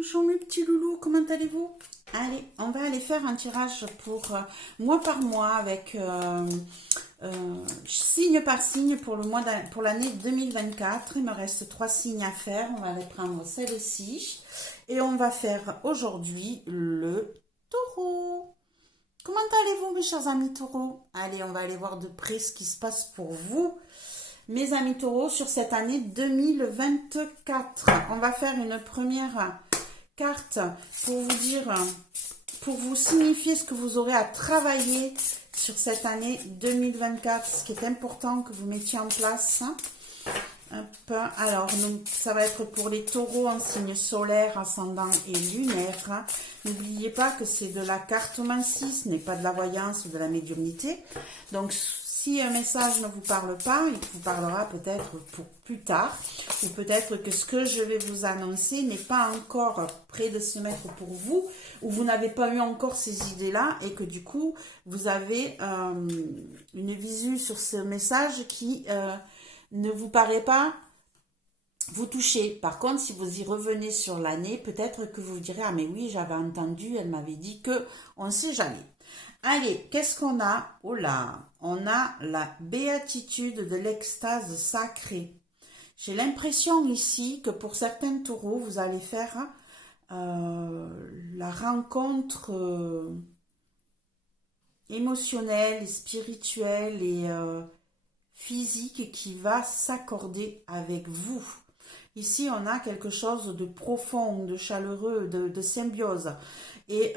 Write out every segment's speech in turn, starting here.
Bonjour mes petits loulous, comment allez-vous? Allez, on va aller faire un tirage pour mois par mois avec signe par signe pour le mois pour l'année 2024. Il me reste 3 signes à faire. On va aller prendre celle-ci et on va faire aujourd'hui le taureau. Comment allez-vous mes chers amis taureaux? Allez, on va aller voir de près ce qui se passe pour vous. Mes amis taureaux, sur cette année 2024, on va faire une première carte pour vous dire, pour vous signifier ce que vous aurez à travailler sur cette année 2024, ce qui est important que vous mettiez en place. Hop. Alors, ça va être pour les taureaux en signe solaire, ascendant et lunaire. N'oubliez pas que c'est de la cartomancie, ce n'est pas de la voyance ou de la médiumnité. Donc, si un message ne vous parle pas, il vous parlera peut-être pour plus tard, ou peut-être que ce que je vais vous annoncer n'est pas encore prêt de se mettre pour vous, ou vous n'avez pas eu encore ces idées-là, et que du coup, vous avez une visu sur ce message qui ne vous paraît pas vous toucher. Par contre, si vous y revenez sur l'année, peut-être que vous direz, ah mais oui, j'avais entendu, elle m'avait dit que, on ne sait jamais. Allez, qu'est-ce qu'on a? Oh là, on a la béatitude de l'extase sacrée. J'ai l'impression ici que pour certains taureaux, vous allez faire la rencontre émotionnelle, spirituelle et physique qui va s'accorder avec vous. Ici, on a quelque chose de profond, de chaleureux, de symbiose. Et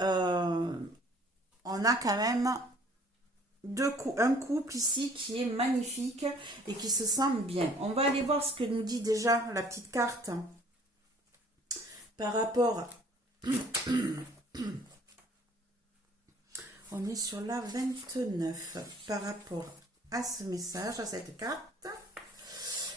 on a quand même un couple ici qui est magnifique et qui se sent bien. On va aller voir ce que nous dit déjà la petite carte par rapport... On est sur la 29 par rapport à ce message, à cette carte.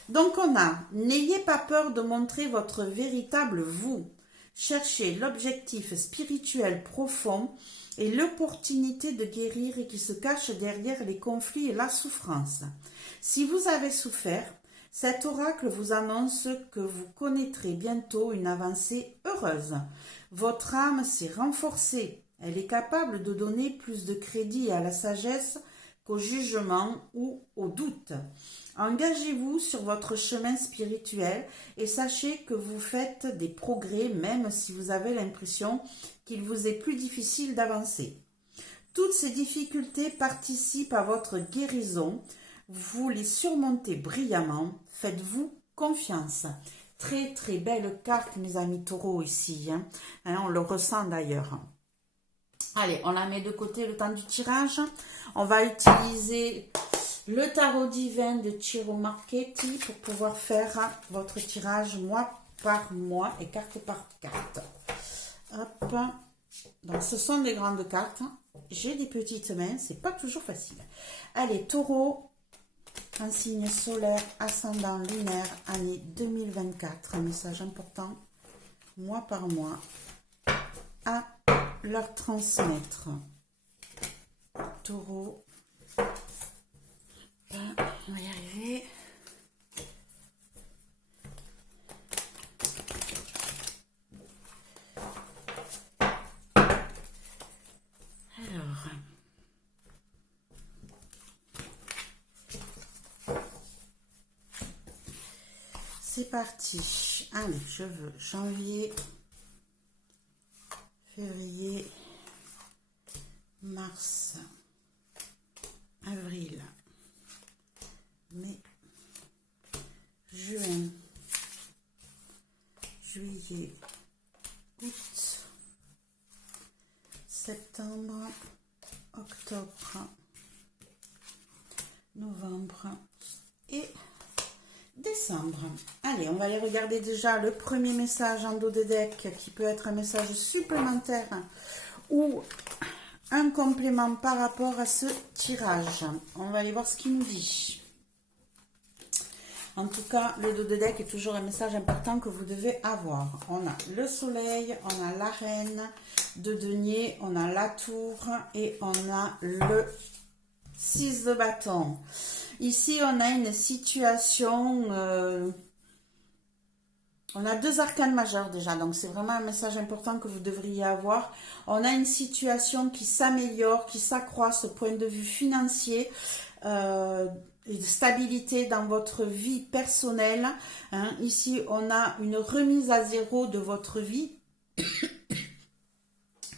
Donc on a, n'ayez pas peur de montrer votre véritable vous. Cherchez l'objectif spirituel profond et l'opportunité de guérir et qui se cache derrière les conflits et la souffrance. Si vous avez souffert, cet oracle vous annonce que vous connaîtrez bientôt une avancée heureuse. Votre âme s'est renforcée. Elle est capable de donner plus de crédit à la sagesse qu'au jugement ou au doute. Engagez-vous sur votre chemin spirituel et sachez que vous faites des progrès même si vous avez l'impression qu'il vous est plus difficile d'avancer. Toutes ces difficultés participent à votre guérison. Vous les surmontez brillamment. Faites-vous confiance. Très très belle carte mes amis taureaux ici. On le ressent d'ailleurs. Allez, on la met de côté le temps du tirage. On va utiliser le tarot divin de Ciro Marchetti pour pouvoir faire votre tirage mois par mois et carte par carte. Hop. Donc, ce sont des grandes cartes. J'ai des petites mains, c'est pas toujours facile. Allez, taureau, un signe solaire, ascendant lunaire, année 2024. Un message important, mois par mois, à leur transmettre. Taureau. On va y arriver. Alors. C'est parti. Allez, je veux janvier, février, mars, avril, mai, juin, juillet, août, septembre, octobre, novembre et décembre. Allez, on va aller regarder déjà le premier message en dos de deck qui peut être un message supplémentaire ou un complément par rapport à ce tirage. On va aller voir ce qu'il nous dit. En tout cas, le dos de deck est toujours un message important que vous devez avoir. On a le soleil, on a la reine de denier, on a la tour et on a le 6 de bâton. Ici, on a une situation On a 2 arcanes majeurs déjà, donc c'est vraiment un message important que vous devriez avoir. On a une situation qui s'améliore, qui s'accroît ce point de vue financier, et de stabilité dans votre vie personnelle. Hein. Ici, on a une remise à zéro de votre vie.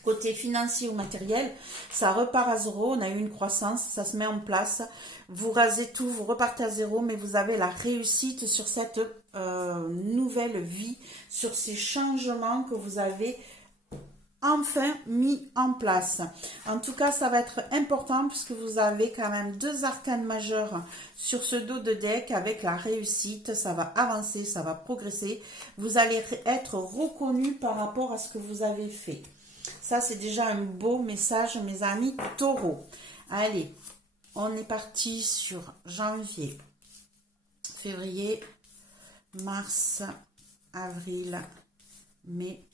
Côté financier ou matériel, ça repart à zéro, on a eu une croissance, ça se met en place, vous rasez tout, vous repartez à zéro, mais vous avez la réussite sur cette nouvelle vie, sur ces changements que vous avez enfin mis en place. En tout cas, ça va être important puisque vous avez quand même 2 arcanes majeurs sur ce dos de deck avec la réussite, ça va avancer, ça va progresser, vous allez être reconnu par rapport à ce que vous avez fait. Ça, c'est déjà un beau message, mes amis taureaux. Allez, on est parti sur janvier, février, mars, avril, mai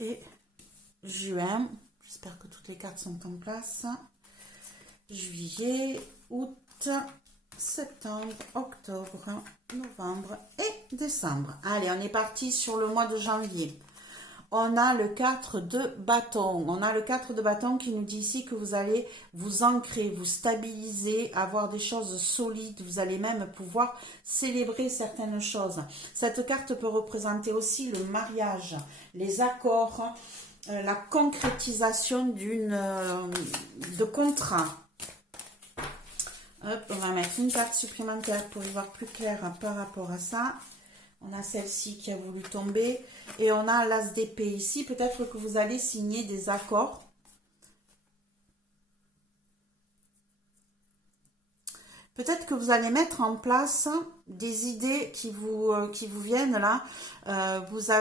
et juin. J'espère que toutes les cartes sont en place. Juillet, août, septembre, octobre, novembre et décembre. Allez, on est parti sur le mois de janvier. On a le 4 de bâton. On a le 4 de bâton qui nous dit ici que vous allez vous ancrer, vous stabiliser, avoir des choses solides. Vous allez même pouvoir célébrer certaines choses. Cette carte peut représenter aussi le mariage, les accords, la concrétisation de contrat. Hop, on va mettre une carte supplémentaire pour y voir plus clair par rapport à ça. On a celle-ci qui a voulu tomber. Et on a l'as d'épée ici. Peut-être que vous allez signer des accords. Peut-être que vous allez mettre en place des idées qui vous viennent là. Vous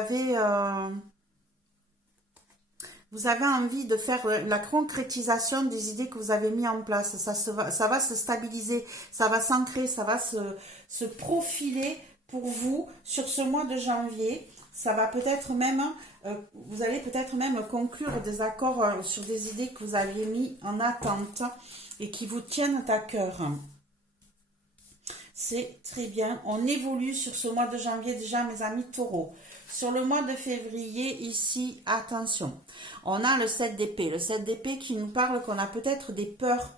avez envie de faire la concrétisation des idées que vous avez mis en place. Ça va se stabiliser, ça va s'ancrer, ça va se profiler pour vous sur ce mois de janvier. Ça va peut-être même, vous allez peut-être même conclure des accords sur des idées que vous aviez mis en attente et qui vous tiennent à cœur. C'est très bien. On évolue sur ce mois de janvier déjà, mes amis taureaux. Sur le mois de février, ici, attention. On a le 7 d'épée. Le 7 d'épée qui nous parle qu'on a peut-être des peurs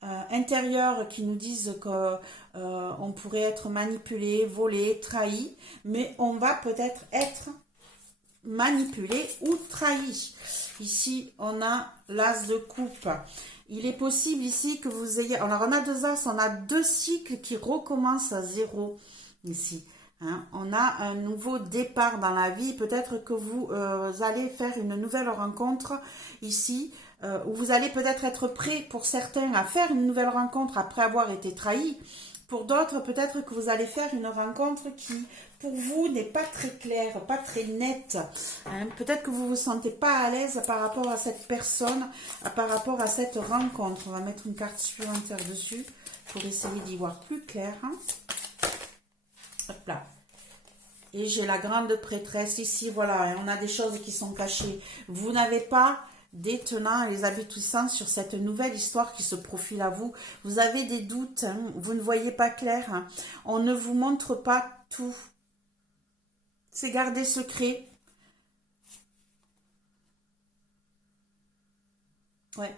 intérieures qui nous disent qu'on pourrait être manipulé, volé, trahi. Mais on va peut-être être manipulé ou trahi. Ici, on a l'as de coupe. Il est possible ici que vous ayez... Alors, on a 2 as, on a 2 cycles qui recommencent à zéro ici. Hein. On a un nouveau départ dans la vie. Peut-être que vous allez faire une nouvelle rencontre ici, où vous allez peut-être être prêt pour certains à faire une nouvelle rencontre après avoir été trahi. Pour d'autres, peut-être que vous allez faire une rencontre qui, pour vous, n'est pas très claire, pas très nette. Hein. Peut-être que vous ne vous sentez pas à l'aise par rapport à cette personne, par rapport à cette rencontre. On va mettre une carte supplémentaire dessus pour essayer d'y voir plus clair. Hein. Hop là. Et j'ai la grande prêtresse ici, voilà. On a des choses qui sont cachées. Vous n'avez pas des tenants et les aboutissants sur cette nouvelle histoire qui se profile à vous. Vous avez des doutes, hein, vous ne voyez pas clair. Hein. On ne vous montre pas tout. C'est gardé secret. Ouais.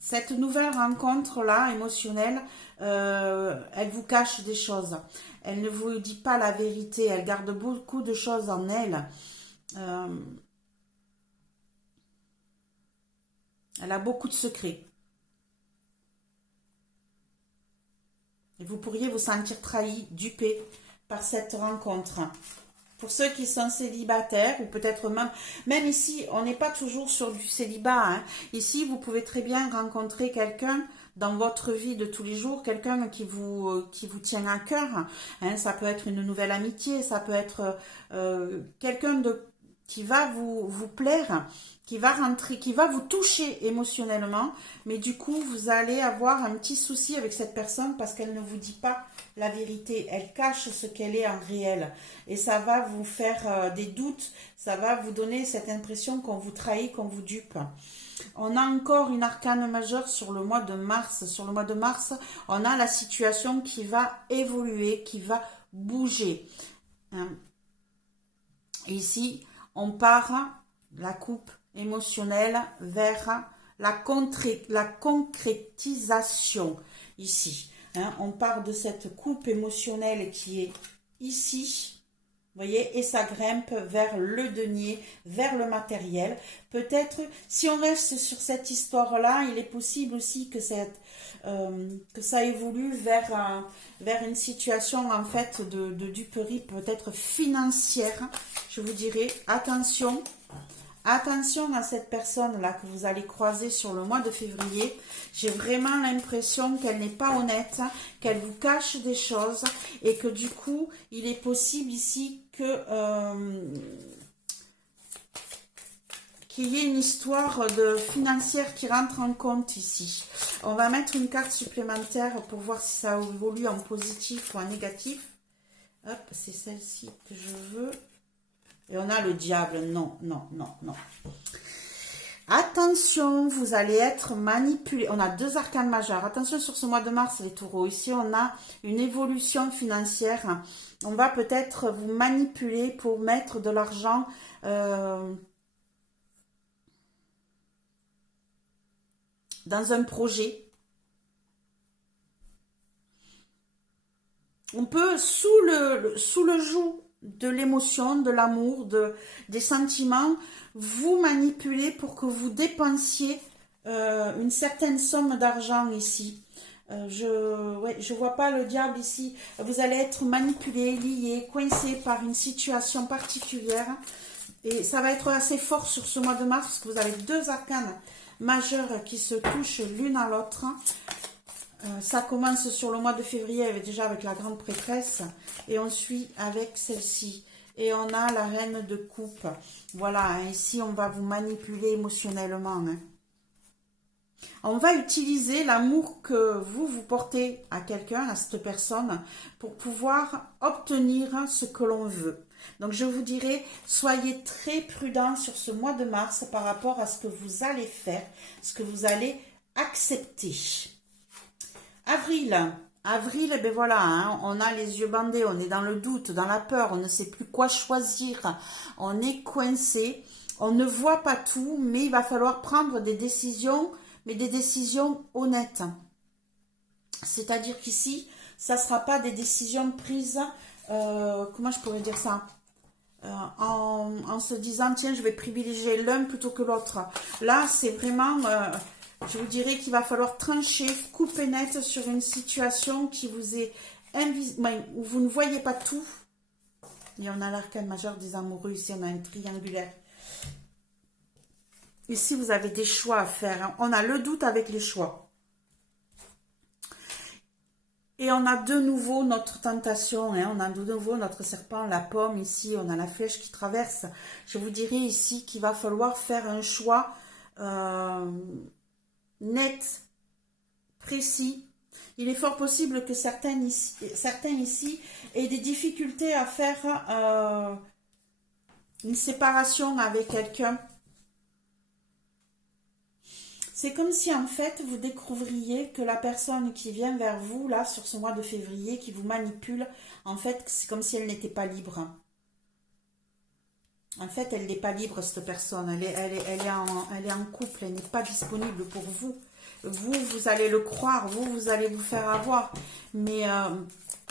Cette nouvelle rencontre-là, émotionnelle, elle vous cache des choses. Elle ne vous dit pas la vérité. Elle garde beaucoup de choses en elle. Elle a beaucoup de secrets. Et vous pourriez vous sentir trahi, dupé par cette rencontre. Pour ceux qui sont célibataires, ou peut-être même ici, on n'est pas toujours sur du célibat. Hein. Ici, vous pouvez très bien rencontrer quelqu'un dans votre vie de tous les jours, quelqu'un qui vous tient à cœur. Hein. Ça peut être une nouvelle amitié, ça peut être quelqu'un qui va vous plaire, qui va rentrer, qui va vous toucher émotionnellement, mais du coup, vous allez avoir un petit souci avec cette personne parce qu'elle ne vous dit pas la vérité, elle cache ce qu'elle est en réel, et ça va vous faire des doutes, ça va vous donner cette impression qu'on vous trahit, qu'on vous dupe. On a encore une arcane majeure sur le mois de mars. Sur le mois de mars, on a la situation qui va évoluer, qui va bouger. Ici, on part la coupe émotionnelle vers la concrétisation. Ici, on part de cette coupe émotionnelle qui est ici. Vous voyez, et ça grimpe vers le denier, vers le matériel. Peut-être, si on reste sur cette histoire-là, il est possible aussi que ça évolue vers une situation en fait de duperie, peut-être financière. Je vous dirais, attention. Attention à cette personne-là que vous allez croiser sur le mois de février. J'ai vraiment l'impression qu'elle n'est pas honnête, qu'elle vous cache des choses et que du coup, il est possible ici qu'il y ait une histoire financière qui rentre en compte ici. On va mettre une carte supplémentaire pour voir si ça évolue en positif ou en négatif. Hop, c'est celle-ci que je veux. Et on a le diable. Non, non, non, non. Attention, vous allez être manipulé. On a deux arcanes majeures. Attention sur ce mois de mars, les taureaux. Ici, on a une évolution financière. On va peut-être vous manipuler pour mettre de l'argent dans un projet. On peut, sous le joug de l'émotion, de l'amour, des sentiments, vous manipuler pour que vous dépensiez une certaine somme d'argent ici. Je vois pas le diable ici. Vous allez être manipulé, lié, coincé par une situation particulière. Et ça va être assez fort sur ce mois de mars parce que vous avez deux arcanes majeures qui se touchent l'une à l'autre. Ça commence sur le mois de février déjà avec la grande prêtresse et on suit avec celle-ci. Et on a la reine de coupe. Voilà, ici on va vous manipuler émotionnellement. On va utiliser l'amour que vous portez à quelqu'un, à cette personne, pour pouvoir obtenir ce que l'on veut. Donc je vous dirais, soyez très prudents sur ce mois de mars par rapport à ce que vous allez faire, ce que vous allez accepter. Avril, eh ben voilà, on a les yeux bandés, on est dans le doute, dans la peur, on ne sait plus quoi choisir, on est coincé, on ne voit pas tout, mais il va falloir prendre des décisions, mais des décisions honnêtes. C'est-à-dire qu'ici, ça ne sera pas des décisions prises, comment je pourrais dire ça, en se disant, tiens, je vais privilégier l'un plutôt que l'autre. Là, c'est vraiment... je vous dirais qu'il va falloir trancher, couper net sur une situation qui vous est invisible, où vous ne voyez pas tout. Et on a l'arcane majeur des amoureux, ici on a un triangulaire. Ici vous avez des choix à faire. On a le doute avec les choix. Et on a de nouveau notre tentation, on a de nouveau notre serpent, la pomme, ici on a la flèche qui traverse. Je vous dirais ici qu'il va falloir faire un choix net, précis. Il est fort possible que certains ici aient des difficultés à faire une séparation avec quelqu'un. C'est comme si en fait vous découvriez que la personne qui vient vers vous là sur ce mois de février, qui vous manipule, en fait c'est comme si elle n'était pas libre. En fait, elle n'est pas libre, cette personne. Elle est en couple, elle n'est pas disponible pour vous. Vous allez le croire, vous allez vous faire avoir. Mais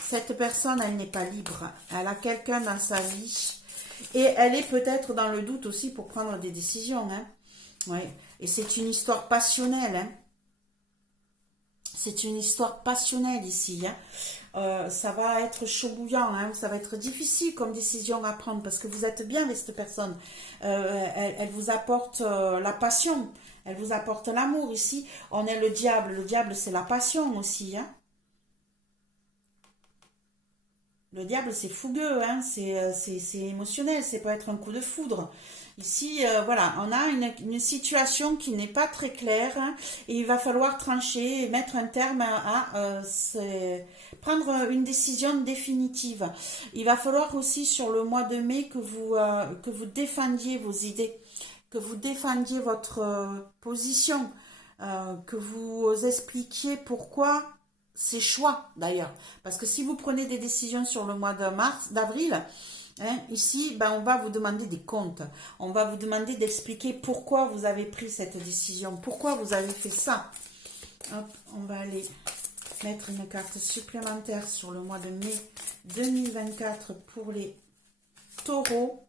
cette personne, elle n'est pas libre. Elle a quelqu'un dans sa vie. Et elle est peut-être dans le doute aussi pour prendre des décisions. Ouais. Et c'est une histoire passionnelle. C'est une histoire passionnelle ici. Ça va être chaud bouillant, ça va être difficile comme décision à prendre parce que vous êtes bien avec cette personne. Elle vous apporte la passion, elle vous apporte l'amour. Ici, on est le diable. Le diable, c'est la passion aussi. Le diable, c'est fougueux, hein, c'est émotionnel, c'est peut être un coup de foudre. Ici, voilà, on a une situation qui n'est pas très claire, hein, et il va falloir trancher et mettre un terme prendre une décision définitive. Il va falloir aussi sur le mois de mai que vous défendiez vos idées, que vous défendiez votre position, que vous expliquiez pourquoi ces choix d'ailleurs. Parce que si vous prenez des décisions sur le mois d'avril, hein, ici, ben, on va vous demander des comptes. On va vous demander d'expliquer pourquoi vous avez pris cette décision, pourquoi vous avez fait ça. Hop, on va aller mettre une carte supplémentaire sur le mois de mai 2024 pour les taureaux.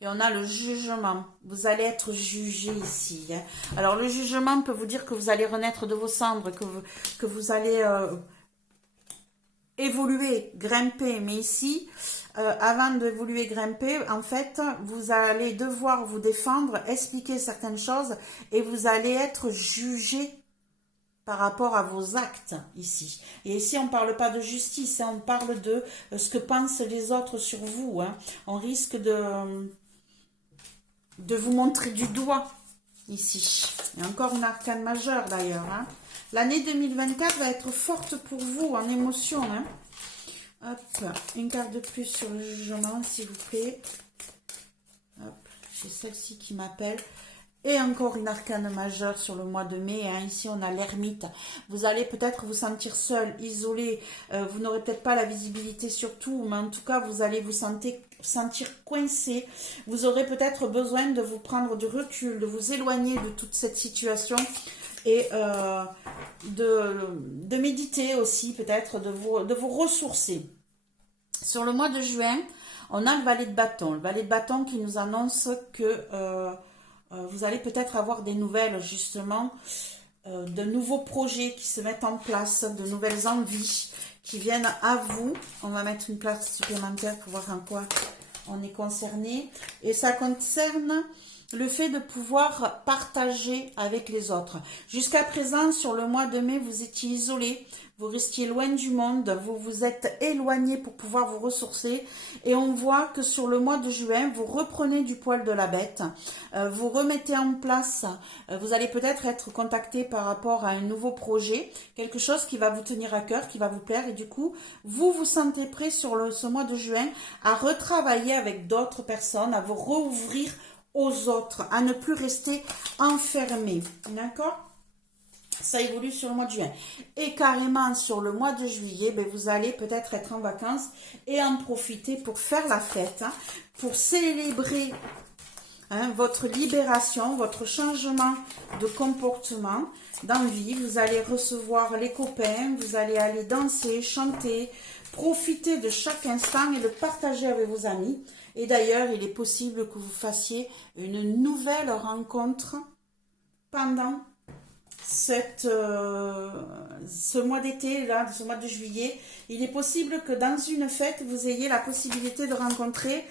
Et on a le jugement. Vous allez être jugé ici. Hein. Alors, le jugement peut vous dire que vous allez renaître de vos cendres, que vous allez évoluer, grimper. Mais ici, avant d'évoluer, grimper, en fait, vous allez devoir vous défendre, expliquer certaines choses et vous allez être jugé par rapport à vos actes ici. Et ici, on ne parle pas de justice, hein, on parle de ce que pensent les autres sur vous. Hein. On risque de vous montrer du doigt ici. Il y a encore une arcane majeure d'ailleurs. Hein. L'année 2024 va être forte pour vous en émotion. Hein. Hop, une carte de plus sur le jugement, s'il vous plaît. Hop, j'ai celle-ci qui m'appelle. Et encore une arcane majeure sur le mois de mai. Hein. Ici, on a l'ermite. Vous allez peut-être vous sentir seul, isolé. Vous n'aurez peut-être pas la visibilité sur tout, mais en tout cas, vous allez vous sentir coincé. Vous aurez peut-être besoin de vous prendre du recul, de vous éloigner de toute cette situation et de méditer aussi, peut-être, de vous ressourcer. Sur le mois de juin, on a le valet de bâton. Le valet de bâton qui nous annonce que vous allez peut-être avoir des nouvelles, justement, de nouveaux projets qui se mettent en place, de nouvelles envies qui viennent à vous. On va mettre une place supplémentaire pour voir en quoi on est concerné. Et ça concerne le fait de pouvoir partager avec les autres. Jusqu'à présent, sur le mois de mai, vous étiez isolé, vous restiez loin du monde, vous vous êtes éloigné pour pouvoir vous ressourcer. Et on voit que sur le mois de juin, vous reprenez du poil de la bête, vous remettez en place, vous allez peut-être être contacté par rapport à un nouveau projet, quelque chose qui va vous tenir à cœur, qui va vous plaire. Et du coup, vous vous sentez prêt sur ce mois de juin à retravailler avec d'autres personnes, à vous rouvrir aux autres, à ne plus rester enfermé. D'accord? Ça évolue sur le mois de juin. Et carrément sur le mois de juillet, ben vous allez peut-être être en vacances et en profiter pour faire la fête, hein, pour célébrer votre libération, votre changement de comportement, d'envie. Vous allez recevoir les copains, vous allez aller danser, chanter, profiter de chaque instant et le partager avec vos amis. Et d'ailleurs, il est possible que vous fassiez une nouvelle rencontre pendant ce mois d'été, là, ce mois de juillet. Il est possible que dans une fête, vous ayez la possibilité de rencontrer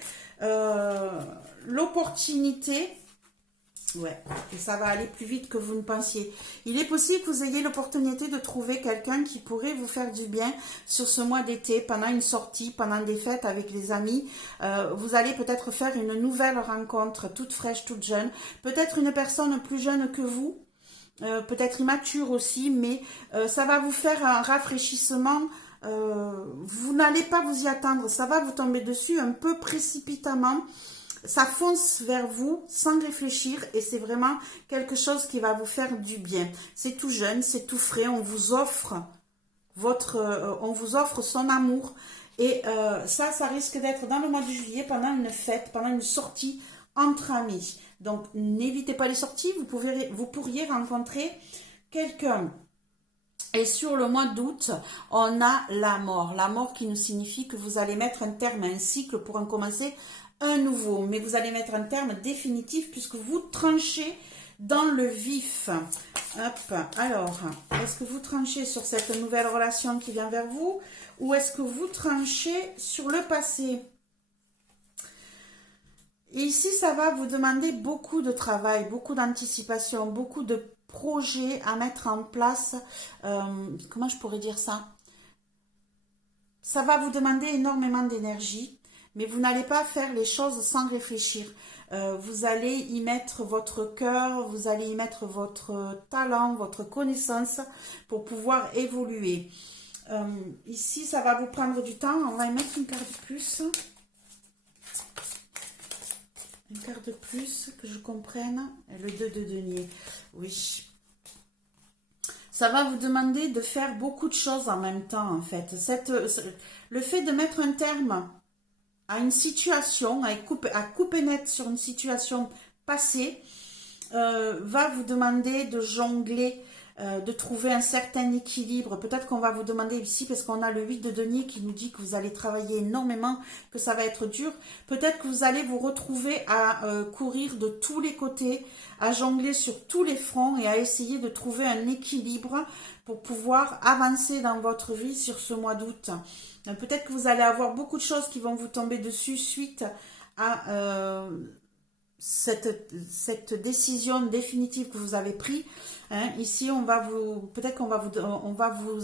l'opportunité. Ouais, et ça va aller plus vite que vous ne pensiez. Il est possible que vous ayez l'opportunité de trouver quelqu'un qui pourrait vous faire du bien sur ce mois d'été, pendant une sortie, pendant des fêtes avec les amis. Vous allez peut-être faire une nouvelle rencontre, toute fraîche, toute jeune. Peut-être une personne plus jeune que vous, peut-être immature aussi, mais ça va vous faire un rafraîchissement. Vous n'allez pas vous y attendre, ça va vous tomber dessus un peu précipitamment. Ça fonce vers vous sans réfléchir et c'est vraiment quelque chose qui va vous faire du bien. C'est tout jeune, c'est tout frais, on vous offre son amour. Et ça risque d'être dans le mois de juillet, pendant une fête, pendant une sortie entre amis. Donc n'évitez pas les sorties, vous pourriez rencontrer quelqu'un. Et sur le mois d'août, on a la mort. La mort qui nous signifie que vous allez mettre un terme à un cycle pour en commencer un nouveau. Mais vous allez mettre un terme définitif puisque vous tranchez dans le vif. Hop. Alors, est-ce que vous tranchez sur cette nouvelle relation qui vient vers vous ou est-ce que vous tranchez sur le passé? Et ici, ça va vous demander beaucoup de travail, beaucoup d'anticipation, beaucoup de projets à mettre en place. Comment je pourrais dire ça? ça va vous demander énormément d'énergie, mais vous n'allez pas faire les choses sans réfléchir. Vous allez y mettre votre cœur, vous allez y mettre votre talent, votre connaissance pour pouvoir évoluer. Ici, ça va vous prendre du temps. On va y mettre une carte de plus. Une carte de plus, que je comprenne. Le 2 de denier. Oui. Ça va vous demander de faire beaucoup de choses en même temps, en fait. Le fait de mettre un terme à une situation, à couper net sur une situation passée, va vous demander de jongler, de trouver un certain équilibre. Peut-être qu'on va vous demander ici, parce qu'on a le 8 de denier qui nous dit que vous allez travailler énormément, que ça va être dur. Peut-être que vous allez vous retrouver à courir de tous les côtés, à jongler sur tous les fronts et à essayer de trouver un équilibre pour pouvoir avancer dans votre vie sur ce mois d'août. Peut-être que vous allez avoir beaucoup de choses qui vont vous tomber dessus suite à cette décision définitive que vous avez prise. Ici, peut-être qu'on va vous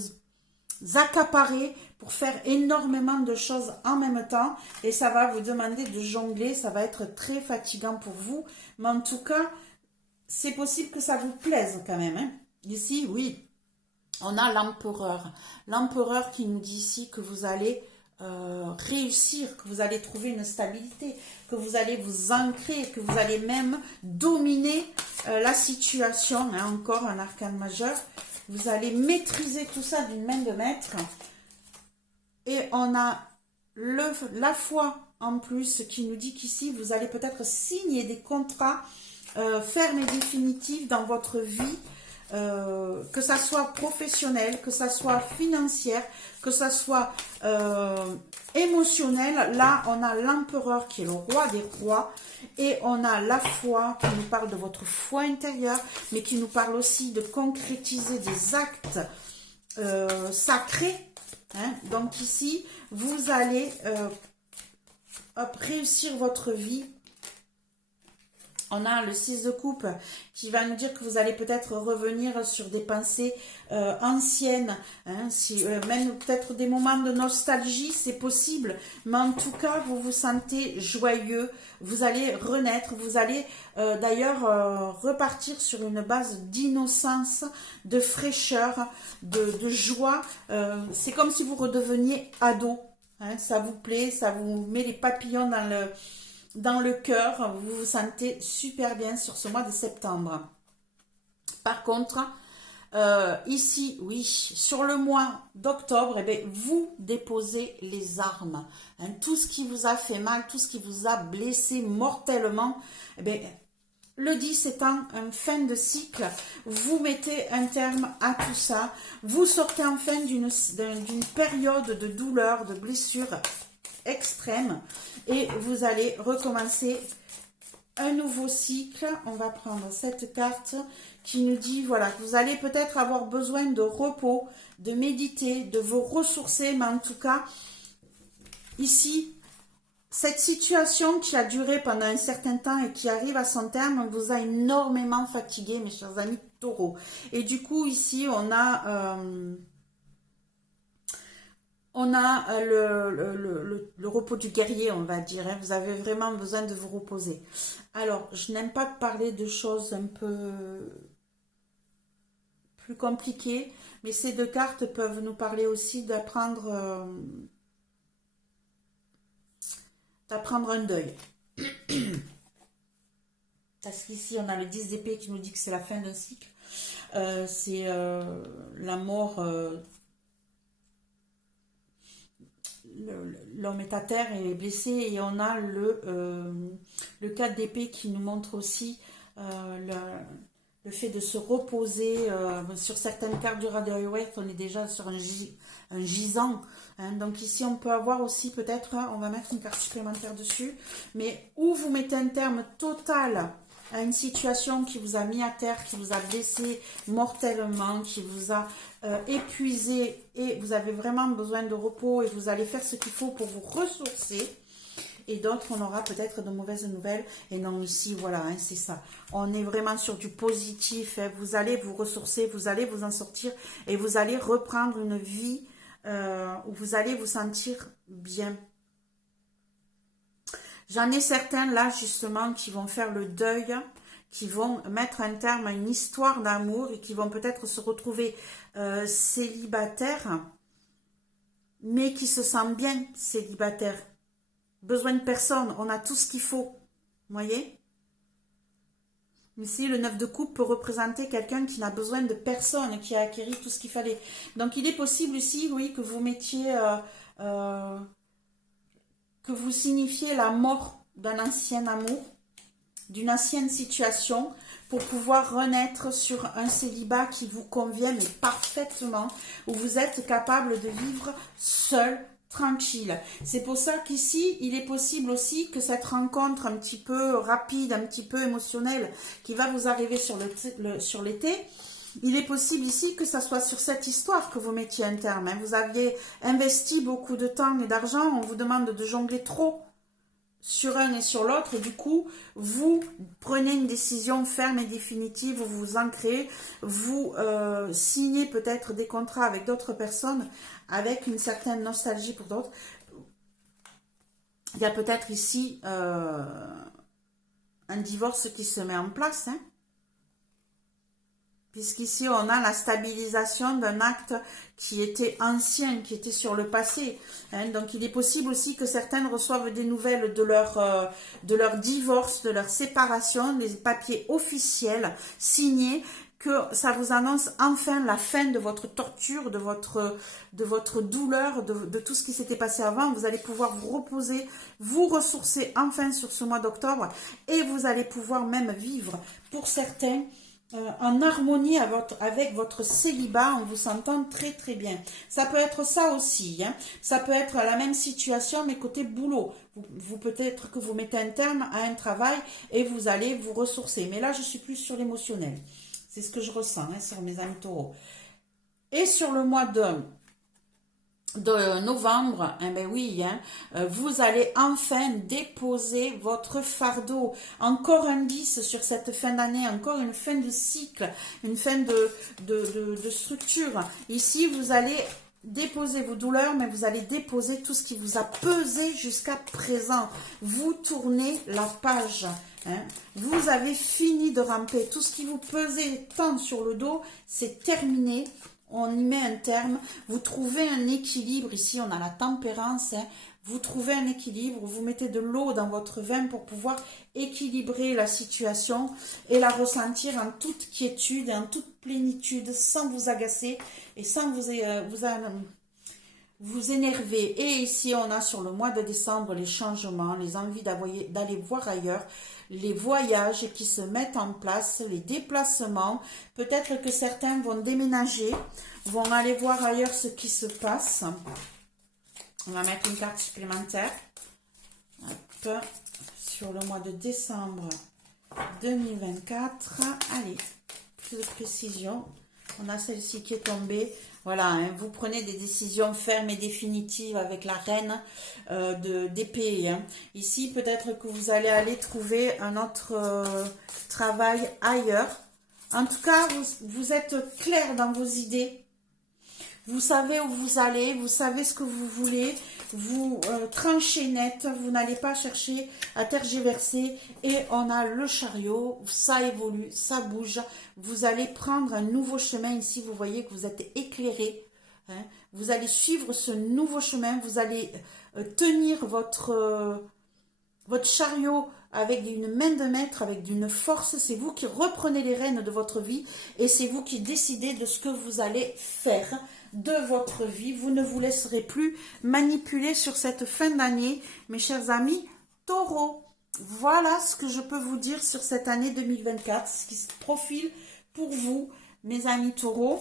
accaparer pour faire énormément de choses en même temps et ça va vous demander de jongler. Ça va être très fatigant pour vous, mais en tout cas, c'est possible que ça vous plaise quand même. Ici, oui. On a l'empereur. L'empereur qui nous dit ici que vous allez réussir, que vous allez trouver une stabilité, que vous allez vous ancrer, que vous allez même dominer la situation. Encore un arcane majeur. Vous allez maîtriser tout ça d'une main de maître. Et on a la foi en plus qui nous dit qu'ici, vous allez peut-être signer des contrats fermes et définitifs dans votre vie. Que ça soit professionnel, que ça soit financière, que ça soit émotionnel. Là, on a l'empereur qui est le roi des rois et on a la foi qui nous parle de votre foi intérieure, mais qui nous parle aussi de concrétiser des actes sacrés. Donc ici, vous allez réussir votre vie. On a le 6 de coupe qui va nous dire que vous allez peut-être revenir sur des pensées anciennes, même peut-être des moments de nostalgie, c'est possible. Mais en tout cas, vous vous sentez joyeux, vous allez renaître, vous allez d'ailleurs repartir sur une base d'innocence, de fraîcheur, de joie. C'est comme si vous redeveniez ado. Ça vous plaît, ça vous met les papillons dans le cœur, vous vous sentez super bien sur ce mois de septembre. Par contre, ici, oui, sur le mois d'octobre, vous déposez les armes. Tout ce qui vous a fait mal, tout ce qui vous a blessé mortellement, le 10 étant une fin de cycle, vous mettez un terme à tout ça. Vous sortez enfin d'une période de douleur, de blessure extrême et vous allez recommencer un nouveau cycle. On va prendre cette carte qui nous dit voilà que vous allez peut-être avoir besoin de repos, de méditer, de vous ressourcer, mais en tout cas ici cette situation qui a duré pendant un certain temps et qui arrive à son terme vous a énormément fatigué, mes chers amis taureaux. Et du coup ici on a le repos du guerrier, on va dire. Vous avez vraiment besoin de vous reposer. Alors, je n'aime pas parler de choses un peu plus compliquées, mais ces deux cartes peuvent nous parler aussi d'apprendre un deuil. Parce qu'ici, on a le 10 d'épée qui nous dit que c'est la fin d'un cycle. C'est la mort... l'homme est à terre et est blessé et on a le 4 d'épée qui nous montre aussi le fait de se reposer. Sur certaines cartes du Rider-Waite, on est déjà sur un gisant. Donc ici, on peut avoir aussi peut-être, on va mettre une carte supplémentaire dessus, mais où vous mettez un terme total à une situation qui vous a mis à terre, qui vous a blessé mortellement, qui vous a épuisé et vous avez vraiment besoin de repos et vous allez faire ce qu'il faut pour vous ressourcer. Et d'autres, on aura peut-être de mauvaises nouvelles. Et non, ici, voilà, c'est ça. On est vraiment sur du positif. Vous allez vous ressourcer, vous allez vous en sortir et vous allez reprendre une vie où vous allez vous sentir bien. J'en ai certains là justement qui vont faire le deuil, qui vont mettre un terme à une histoire d'amour et qui vont peut-être se retrouver célibataires, mais qui se sentent bien célibataires. Besoin de personne, on a tout ce qu'il faut, vous voyez? Ici, le 9 de coupe peut représenter quelqu'un qui n'a besoin de personne, qui a acquis tout ce qu'il fallait. Donc, il est possible ici, oui, que vous mettiez, que vous signifiez la mort d'un ancien amour, d'une ancienne situation, pour pouvoir renaître sur un célibat qui vous convient mais parfaitement, où vous êtes capable de vivre seul, tranquille. C'est pour ça qu'ici, il est possible aussi que cette rencontre un petit peu rapide, un petit peu émotionnelle, qui va vous arriver sur l'été, il est possible ici que ça soit sur cette histoire que vous mettiez un terme. Hein. Vous aviez investi beaucoup de temps et d'argent, on vous demande de jongler trop sur un et sur l'autre, et du coup, vous prenez une décision ferme et définitive, vous vous ancrez, vous signez peut-être des contrats avec d'autres personnes, avec une certaine nostalgie pour d'autres. Il y a peut-être ici un divorce qui se met en place, hein. Puisqu'ici, on a la stabilisation d'un acte qui était ancien, qui était sur le passé. Hein. Donc, il est possible aussi que certaines reçoivent des nouvelles de leur divorce, de leur séparation, des papiers officiels signés, que ça vous annonce enfin la fin de votre torture, de votre douleur, de tout ce qui s'était passé avant. Vous allez pouvoir vous reposer, vous ressourcer enfin sur ce mois d'octobre, et vous allez pouvoir même vivre, pour certains, en harmonie avec votre célibat, en vous sentant très très bien. Ça peut être ça aussi, hein. Ça peut être la même situation, mais côté boulot. Vous peut-être que vous mettez un terme à un travail et vous allez vous ressourcer. Mais là, je suis plus sur l'émotionnel. C'est ce que je ressens, hein, sur mes amis taureaux. Et sur le mois de novembre, eh ben oui, hein, vous allez enfin déposer votre fardeau. Encore un 10 sur cette fin d'année, encore une fin de cycle, une fin de structure. Ici, vous allez déposer vos douleurs, mais vous allez déposer tout ce qui vous a pesé jusqu'à présent. Vous tournez la page. Hein. Vous avez fini de ramper. Tout ce qui vous pesait tant sur le dos, c'est terminé. On y met un terme, vous trouvez un équilibre, ici on a la tempérance, hein. Vous trouvez un équilibre, vous mettez de l'eau dans votre vin pour pouvoir équilibrer la situation et la ressentir en toute quiétude et en toute plénitude, sans vous agacer et sans vous énerver. Et ici on a sur le mois de décembre les changements, les envies d'aller voir ailleurs, les voyages qui se mettent en place, les déplacements. Peut-être que certains vont déménager, vont aller voir ailleurs ce qui se passe. On va mettre une carte supplémentaire. Hop, sur le mois de décembre 2024. Allez, plus de précision. On a celle-ci qui est tombée. Voilà, hein, vous prenez des décisions fermes et définitives avec la reine d'épée. Hein. Ici, peut-être que vous allez aller trouver un autre travail ailleurs. En tout cas, vous êtes clair dans vos idées. Vous savez où vous allez, vous savez ce que vous voulez, vous tranchez net, vous n'allez pas chercher à tergiverser. Et on a le chariot, ça évolue, ça bouge. Vous allez prendre un nouveau chemin ici, vous voyez que vous êtes éclairé. Hein. Vous allez suivre ce nouveau chemin, vous allez tenir votre chariot avec une main de maître, avec une force. C'est vous qui reprenez les rênes de votre vie et c'est vous qui décidez de ce que vous allez faire de votre vie. Vous ne vous laisserez plus manipuler sur cette fin d'année, mes chers amis taureaux. Voilà ce que je peux vous dire sur cette année 2024, ce qui se profile pour vous, mes amis taureaux.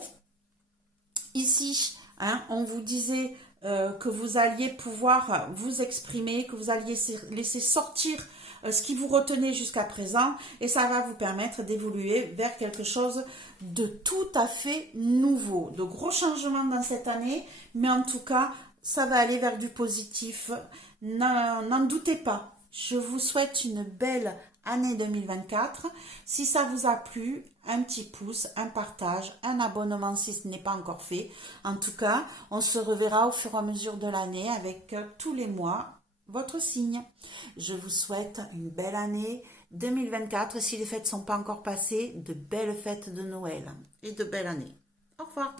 Ici, hein, on vous disait que vous alliez pouvoir vous exprimer, que vous alliez laisser sortir ce qui vous retenait jusqu'à présent, et ça va vous permettre d'évoluer vers quelque chose de tout à fait nouveau. De gros changements dans cette année, mais en tout cas, ça va aller vers du positif. N'en doutez pas. Je vous souhaite une belle année 2024. Si ça vous a plu, un petit pouce, un partage, un abonnement si ce n'est pas encore fait. En tout cas, on se reverra au fur et à mesure de l'année avec tous les mois votre signe. Je vous souhaite une belle année 2024. Si les fêtes ne sont pas encore passées, de belles fêtes de Noël et de belles années. Au revoir.